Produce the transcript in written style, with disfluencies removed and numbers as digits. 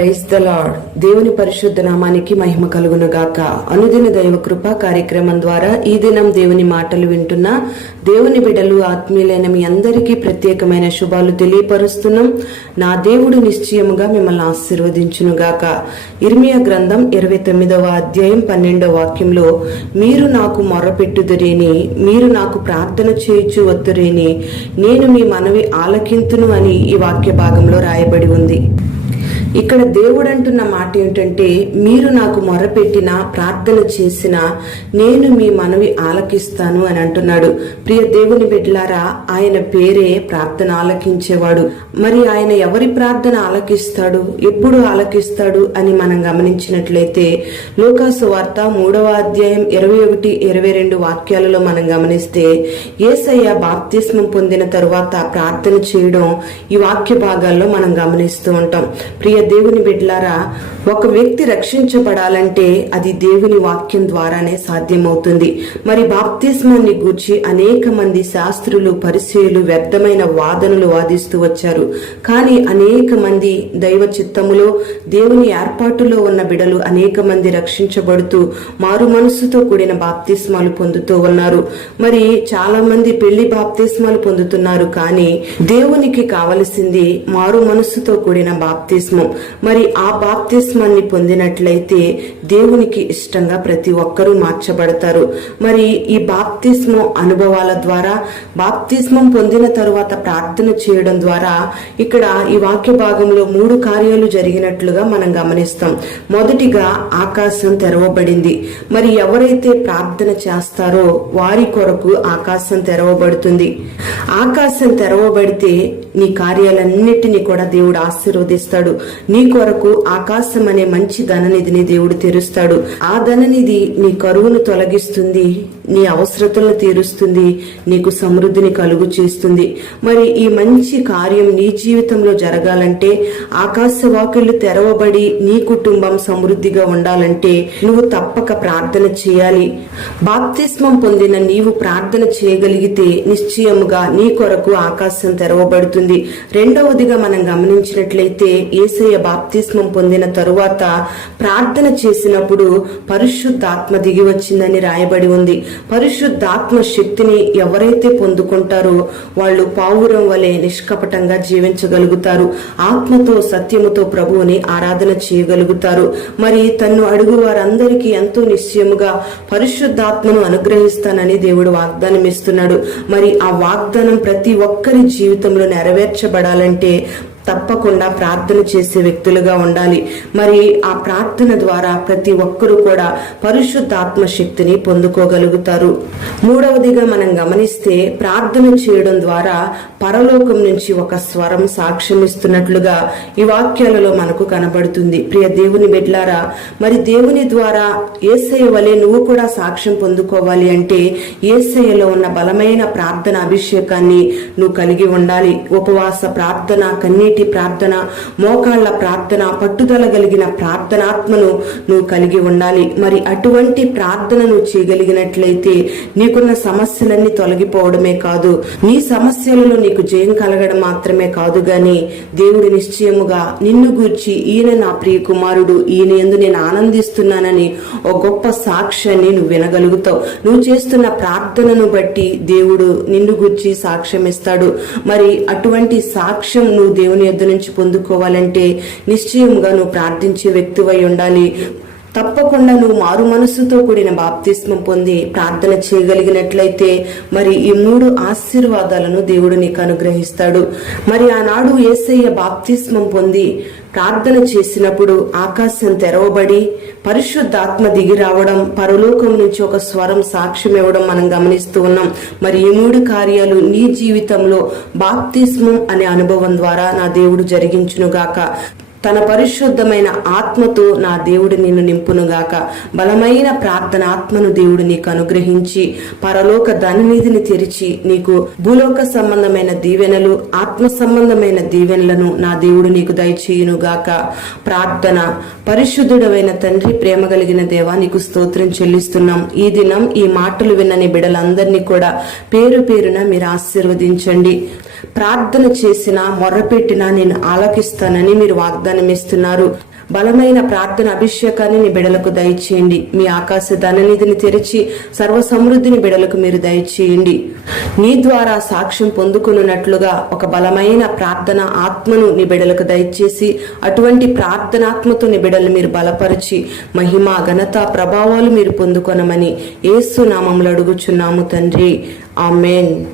Praise the lord. దేవుని పరిశుద్ధ నామానికి మహిమ కలుగును గాక. అనుదిన దైవ కృప కార్యక్రమం ద్వారా ఈ దినం దేవుని మాటలు వింటున్న దేవుని బిడ్డలు ఆత్మీయులైన మీ అందరికీ ప్రత్యేకమైన శుభాలు తెలియపరుస్తున్నాం. నా దేవుడు నిశ్చయముగా మిమ్మల్ని ఆశీర్వదించును గాక. ఇర్మియా గ్రంథం 29వ అధ్యాయం 12వ వాక్యంలో, మీరు నాకు మొర్రపెట్టుదురేని, మీరు నాకు ప్రార్థన చేయుచు వద్దురేని, నేను మీ మనవి ఆలకింతును అని ఈ వాక్య భాగంలో రాయబడి ఉంది. ఇక్కడ దేవుడు అంటున్న మాట ఏంటంటే, మీరు నాకు మొరపెట్టినా ప్రార్థన చేసినా నేను మీ మనవి ఆలకిస్తాను అని అంటున్నాడు. ప్రియ దేవుని బిడ్డలారా, ఆయన పేరే ప్రార్థన ఆలకించేవాడు. మరి ఆయన ఎవరి ప్రార్థన ఆలకిస్తాడు, ఎప్పుడు ఆలకిస్తాడు అని మనం గమనించినట్లయితే లూకాసు వార్త 3వ అధ్యాయం 21-22 వాక్యాలలో మనం గమనిస్తే, యేసయ్య బాప్తిస్మం పొందిన తరువాత ప్రార్థన చేయడం ఈ వాక్య భాగాల్లో మనం గమనిస్తూ ఉంటాం. ప్రియ దేవుని బిడ్డలారా, ఒక వ్యక్తి రక్షించబడాలంటే అది దేవుని వాక్యం ద్వారానే సాధ్యమవుతుంది. మరి బాప్తిస్మాన్ని గూర్చి అనేక మంది శాస్త్రులు, పరిసయ్యులు వ్యర్థమైన వాదనలు వాదిస్తూ వచ్చారు. కానీ అనేక మంది దైవ చిత్తములో, దేవుని ఏర్పాటులో ఉన్న బిడలు అనేక మంది రక్షించబడుతూ మారు మనస్సుతో కూడిన బాప్తిస్మాలు పొందుతూ ఉన్నారు. మరి చాలా మంది పెళ్లి బాప్తిస్మాలు పొందుతున్నారు. కానీ దేవునికి కావలసింది మారు మనస్సుతో కూడిన బాప్తిస్మం. మరి ఆ బాప్తిస్మాన్ని పొందినట్లయితే దేవునికి ఇష్టంగా ప్రతి ఒక్కరూ మార్చబడతారు. మరి ఈ బాప్తిస్మం అనుభవాల ద్వారా, బాప్తిస్మం పొందిన తరువాత ప్రార్థన చేయడం ద్వారా ఇక్కడ ఈ వాక్య భాగంలో 3 కార్యాలు జరిగినట్లుగా మనం గమనిస్తాం. మొదటిగా ఆకాశం తెరవబడింది. మరి ఎవరైతే ప్రార్థన చేస్తారో వారి కొరకు ఆకాశం తెరవబడుతుంది. ఆకాశం తెరవబడితే నీ కార్యాలన్నిటినీ కూడా దేవుడు ఆశీర్వదిస్తాడు. నీ కొరకు ఆకాశం అనే మంచి ధననిధిని దేవుడు తెరుస్తాడు. ఆ ధననిధి నీ కరువును తొలగిస్తుంది, నీ అవసరతలను తీరుస్తుంది, నీకు సమృద్ధిని కలుగు చేస్తుంది. మరి ఈ మంచి కార్యం నీ జీవితంలో జరగాలంటే, ఆకాశ వాకిళ్లు తెరవబడి నీ కుటుంబం సమృద్ధిగా ఉండాలంటే నువ్వు తప్పక ప్రార్థన చేయాలి. బాప్తిస్మం పొందిన నీవు ప్రార్థన చేయగలిగితే నిశ్చయముగా నీ కొరకు ఆకాశం తెరవబడుతుంది. రెండవదిగా మనం గమనించినట్లయితే, యేసయ్య బాప్తిస్మం పొందిన తరువాత ప్రార్థన చేసినప్పుడు పరిశుద్ధాత్మ దిగి వచ్చిందని రాయబడి ఉంది. పరిశుద్ధాత్మ శక్తిని ఎవరైతే పొందుకుంటారో వాళ్ళు పావురం వలె నిష్కపటంగా జీవించగలుగుతారు. ఆత్మతో సత్యముతో ప్రభువుని ఆరాధన చేయగలుగుతారు. మరి తన్ను అడుగు వారందరికీ ఎంతో నిశ్చయముగా పరిశుద్ధాత్మను అనుగ్రహిస్తానని దేవుడు వాగ్దానం ఇస్తున్నాడు. మరి ఆ వాగ్దానం ప్రతి ఒక్కరి జీవితంలో నెరవేర్చబడాలంటే తప్పకుండా ప్రార్థన చేసే వ్యక్తులుగా ఉండాలి. మరి ఆ ప్రార్థన ద్వారా ప్రతి ఒక్కరూ కూడా పరిశుద్ధాత్మ శక్తిని పొందుకోగలుగుతారు. మూడవదిగా మనం గమనిస్తే, ప్రార్థన చేయడం ద్వారా పరలోకం నుంచి ఒక స్వరం సాక్ష్యం ఇస్తున్నట్లుగా ఈ వాక్యాలలో మనకు కనబడుతుంది. ప్రియ దేవుని బిడ్డలారా, మరి దేవుని ద్వారా యేసయ్య వలె నువ్వు కూడా సాక్ష్యం పొందుకోవాలి అంటే యేసయ్యలో ఉన్న బలమైన ప్రార్థన అభిషేకాన్ని నువ్వు కలిగి ఉండాలి. ఉపవాస ప్రార్థన, కన్నీటి ప్రార్థన, మోకాళ్ల ప్రార్థన, పట్టుదల కలిగిన ప్రార్థనాత్మను నువ్వు కలిగి ఉండాలి. మరి అటువంటి ప్రార్థన నువ్వు చేయగలిగినట్లయితే నీకున్న సమస్యలన్నీ తొలగిపోవడమే కాదు, నీ సమస్యలలో నీకు జయం కలగడం మాత్రమే కాదు, గాని దేవుడు నిశ్చయముగా నిన్ను గూర్చి, ఈయన నా ప్రియ కుమారుడు, ఈయన యందు నేను ఆనందిస్తున్నానని ఒక గొప్ప సాక్ష్యాన్ని నువ్వు వినగలుగుతావు. నువ్వు చేస్తున్న ప్రార్థనను బట్టి దేవుడు నిన్ను గూర్చి సాక్ష్యం ఇస్తాడు. మరి అటువంటి సాక్ష్యం నువ్వు దేవుని యొద్ద నుంచి పొందుకోవాలంటే నిశ్చయముగా నువ్వు ప్రార్థించే వ్యక్తివై ఉండాలి. తప్పకుండా నువ్వు మారు మనస్సుతో కూడిన బాప్తిస్మం పొంది ప్రార్థన చేయగలిగినట్లయితే మరి ఈ 3 ఆశీర్వాదాలను దేవుడు నీకు అనుగ్రహిస్తాడు. మరి ఆనాడు యేసయ్య బాప్తిస్మం పొంది ప్రార్థన చేసినప్పుడు ఆకాశం తెరవబడి పరిశుద్ధాత్మ దిగి రావడం, పరలోకం నుంచి ఒక స్వరం సాక్ష్యం ఇవ్వడం మనం గమనిస్తూ ఉన్నాం. మరి ఈ 3 కార్యాలు నీ జీవితంలో బాప్తిస్మం అనే అనుభవం ద్వారా నా దేవుడు జరిగించునుగాక. తన పరిశుద్ధమైన ఆత్మతో నా దేవుడు నిన్ను నింపునుగాక. బలమైన ప్రార్థన ఆత్మను దేవుడు నీకు అనుగ్రహించి పరలోక ధననిధిని తెరిచి నీకు భూలోక సంబంధమైన దీవెనలు, ఆత్మ సంబంధమైన దీవెనలను నా దేవుడు నీకు దయచేయునుగాక. ప్రార్థన. పరిశుద్ధుడవైన తండ్రి, ప్రేమ కలిగిన దేవా, నీకు స్తోత్రం చెల్లిస్తున్నాం. ఈ దినం ఈ మాటలు విన్నని బిడ్డలందరినీ కూడా పేరు పేరున మీరు ఆశీర్వదించండి. ప్రార్థన చేసినా మొర్రపెట్టినా నేను ఆలకిస్తానని మీరు వాగ్దానం ఇస్తున్నారు. బలమైన ప్రార్థన అభిషేకాన్ని నీ బిడలకు దయచేయండి. మీ ఆకాశ ధననిధిని తెరిచి సర్వ సమృద్ధిని బిడలకు మీరు దయచేయండి. నీ ద్వారా సాక్ష్యం పొందుకున్నట్లుగా ఒక బలమైన ప్రార్థన ఆత్మను నీ బిడలకు దయచేసి అటువంటి ప్రార్థనాత్మతో నీ బిడలు మీరు బలపరిచి మహిమ ఘనత ప్రభావాలు మీరు పొందుకొనమని యేసు నామములో అడుగుచున్నాము తండ్రి. ఆమేన్.